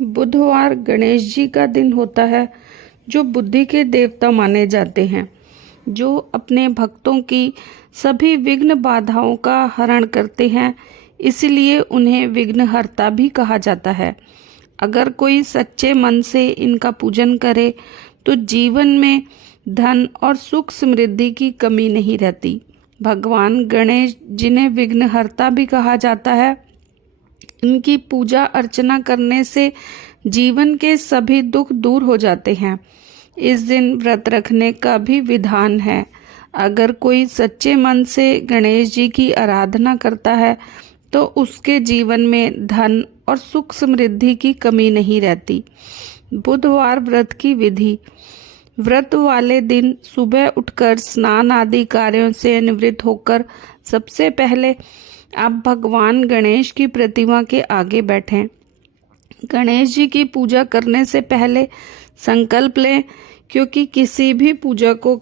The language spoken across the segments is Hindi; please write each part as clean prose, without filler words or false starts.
बुधवार गणेश जी का दिन होता है, जो बुद्धि के देवता माने जाते हैं, जो अपने भक्तों की सभी विघ्न बाधाओं का हरण करते हैं। इसलिए उन्हें विघ्नहर्ता भी कहा जाता है। अगर कोई सच्चे मन से इनका पूजन करे तो जीवन में धन और सुख समृद्धि की कमी नहीं रहती। भगवान गणेश, जिन्हें विघ्नहर्ता भी कहा जाता है, इनकी पूजा अर्चना करने से जीवन के सभी दुख दूर हो जाते हैं। इस दिन व्रत रखने का भी विधान है। अगर कोई सच्चे मन से गणेश जी की आराधना करता है तो उसके जीवन में धन और सुख समृद्धि की कमी नहीं रहती। बुधवार व्रत की विधि। व्रत वाले दिन सुबह उठकर स्नान आदि कार्यों से निवृत्त होकर सबसे पहले आप भगवान गणेश की प्रतिमा के आगे बैठें। गणेश जी की पूजा करने से पहले संकल्प लें, क्योंकि किसी भी पूजा को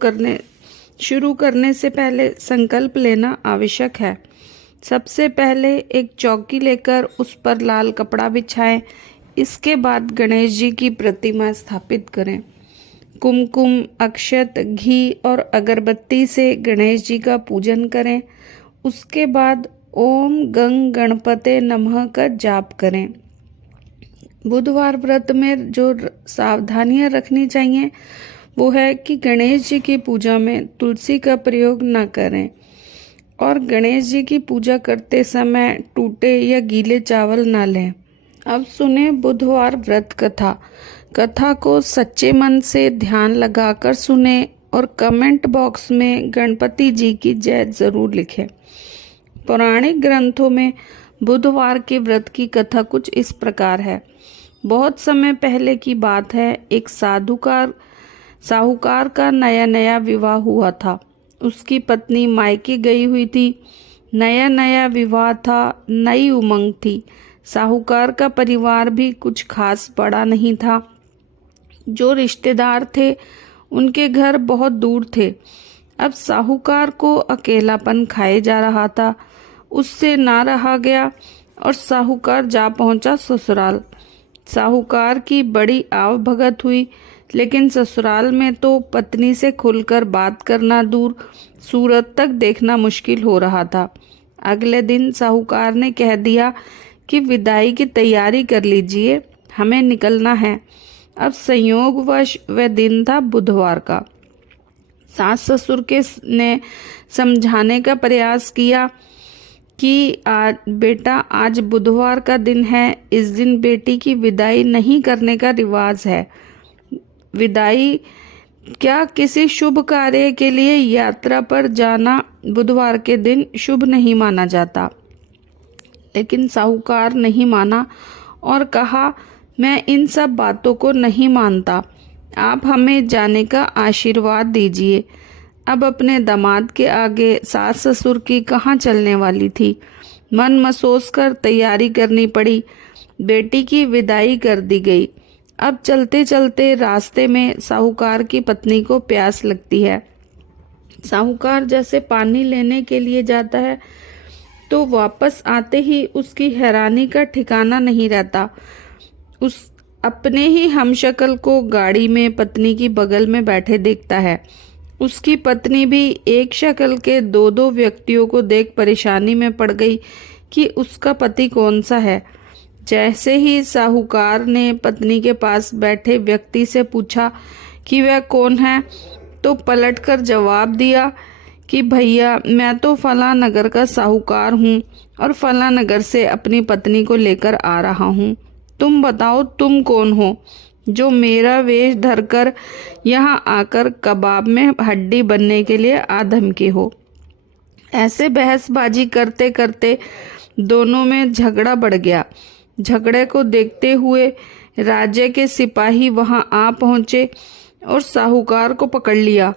शुरू करने से पहले संकल्प लेना आवश्यक है। सबसे पहले एक चौकी लेकर उस पर लाल कपड़ा बिछाएं। इसके बाद गणेश जी की प्रतिमा स्थापित करें। कुमकुम, अक्षत, घी और अगरबत्ती से गणेश जी का पूजन करें। उसके बाद ओम गंग गणपते नमः का जाप करें। बुधवार व्रत में जो सावधानियां रखनी चाहिए वो है कि गणेश जी की पूजा में तुलसी का प्रयोग न करें और गणेश जी की पूजा करते समय टूटे या गीले चावल न लें। अब सुने बुधवार व्रत कथा। कथा को सच्चे मन से ध्यान लगाकर सुने और कमेंट बॉक्स में गणपति जी की जय जरूर लिखें। पौराणिक ग्रंथों में बुधवार के व्रत की कथा कुछ इस प्रकार है। बहुत समय पहले की बात है। एक साहूकार का नया नया विवाह हुआ था। उसकी पत्नी मायके गई हुई थी। नया नया विवाह था, नई उमंग थी। साहूकार का परिवार भी कुछ खास बड़ा नहीं था। जो रिश्तेदार थे उनके घर बहुत दूर थे। अब साहूकार को अकेलापन खाए जा रहा था। उससे ना रहा गया और साहूकार जा पहुंचा ससुराल। साहूकार की बड़ी आवभगत हुई, लेकिन ससुराल में तो पत्नी से खुलकर बात करना दूर, सूरत तक देखना मुश्किल हो रहा था। अगले दिन साहूकार ने कह दिया कि विदाई की तैयारी कर लीजिए, हमें निकलना है। अब संयोगवश वह दिन था बुधवार का। सास ससुर ने समझाने का प्रयास किया कि बेटा, आज बुधवार का दिन है, इस दिन बेटी की विदाई नहीं करने का रिवाज है। विदाई क्या, किसी शुभ कार्य के लिए यात्रा पर जाना बुधवार के दिन शुभ नहीं माना जाता। लेकिन साहूकार नहीं माना और कहा, मैं इन सब बातों को नहीं मानता, आप हमें जाने का आशीर्वाद दीजिए। अब अपने दामाद के आगे सास ससुर की कहाँ चलने वाली थी। मन महसूस कर तैयारी करनी पड़ी। बेटी की विदाई कर दी गई। अब चलते चलते रास्ते में साहूकार की पत्नी को प्यास लगती है। साहूकार जैसे पानी लेने के लिए जाता है तो वापस आते ही उसकी हैरानी का ठिकाना नहीं रहता। उस अपने ही हमशक्ल को गाड़ी में पत्नी की बगल में बैठे देखता है। उसकी पत्नी भी एक शक्ल के दो दो व्यक्तियों को देख परेशानी में पड़ गई कि उसका पति कौन सा है। जैसे ही साहूकार ने पत्नी के पास बैठे व्यक्ति से पूछा कि वह कौन है, तो पलटकर जवाब दिया कि भैया, मैं तो फला नगर का साहूकार हूँ और फला नगर से अपनी पत्नी को लेकर आ रहा हूँ। तुम बताओ, तुम कौन हो जो मेरा वेश धरकर यहाँ आकर कबाब में हड्डी बनने के लिए आधमके हो। ऐसे बहसबाजी करते करते दोनों में झगड़ा बढ़ गया। झगड़े को देखते हुए राज्य के सिपाही वहां आ पहुंचे और साहूकार को पकड़ लिया।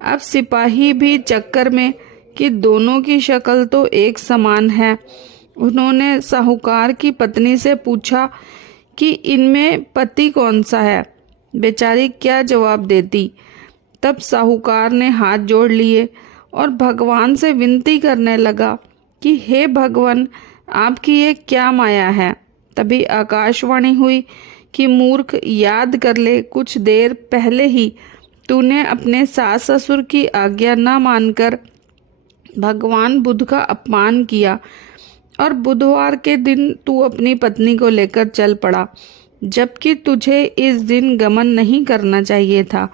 अब सिपाही भी चक्कर में कि दोनों की शक्ल तो एक समान है। उन्होंने साहूकार की पत्नी से पूछा कि इनमें पति कौन सा है। बेचारी क्या जवाब देती। तब साहूकार ने हाथ जोड़ लिए और भगवान से विनती करने लगा कि हे भगवान, आपकी ये क्या माया है। तभी आकाशवाणी हुई कि मूर्ख, याद कर ले, कुछ देर पहले ही तूने अपने सास ससुर की आज्ञा न मानकर भगवान बुद्ध का अपमान किया और बुधवार के दिन तू अपनी पत्नी को लेकर चल पड़ा, जबकि तुझे इस दिन गमन नहीं करना चाहिए था।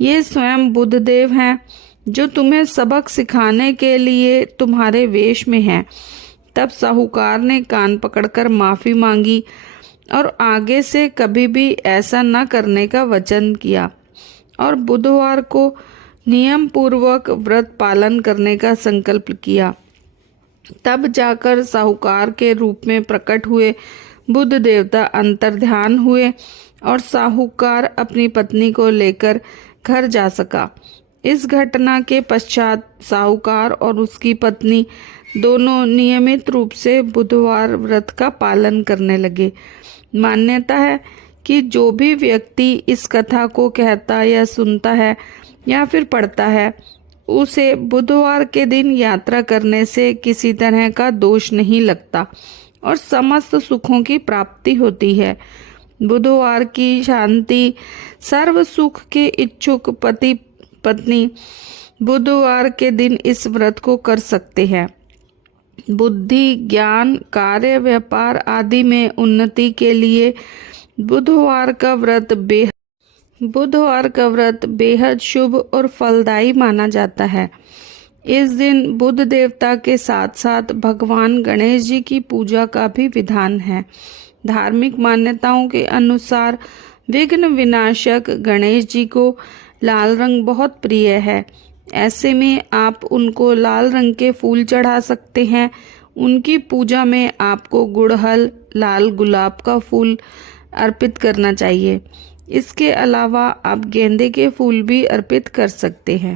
ये स्वयं बुद्धदेव हैं जो तुम्हें सबक सिखाने के लिए तुम्हारे वेश में हैं। तब साहूकार ने कान पकड़कर माफी मांगी और आगे से कभी भी ऐसा न करने का वचन किया और बुधवार को नियम पूर्वक व्रत पालन करने का संकल्प किया। तब जाकर साहूकार के रूप में प्रकट हुए बुद्ध देवता अंतर्ध्यान हुए और साहूकार अपनी पत्नी को लेकर घर जा सका। इस घटना के पश्चात साहूकार और उसकी पत्नी दोनों नियमित रूप से बुधवार व्रत का पालन करने लगे। मान्यता है कि जो भी व्यक्ति इस कथा को कहता या सुनता है या फिर पढ़ता है, उसे बुधवार के दिन यात्रा करने से किसी तरह का दोष नहीं लगता और समस्त सुखों की प्राप्ति होती है। बुधवार की शांति, सर्व सुख के इच्छुक पति पत्नी बुधवार के दिन इस व्रत को कर सकते हैं। बुद्धि, ज्ञान, कार्य, व्यापार आदि में उन्नति के लिए बुधवार का व्रत बेहद शुभ और फलदायी माना जाता है। इस दिन बुद्ध देवता के साथ साथ भगवान गणेश जी की पूजा का भी विधान है। धार्मिक मान्यताओं के अनुसार विघ्न विनाशक गणेश जी को लाल रंग बहुत प्रिय है। ऐसे में आप उनको लाल रंग के फूल चढ़ा सकते हैं। उनकी पूजा में आपको गुड़हल, लाल गुलाब का फूल अर्पित करना चाहिए। इसके अलावा आप गेंदे के फूल भी अर्पित कर सकते हैं।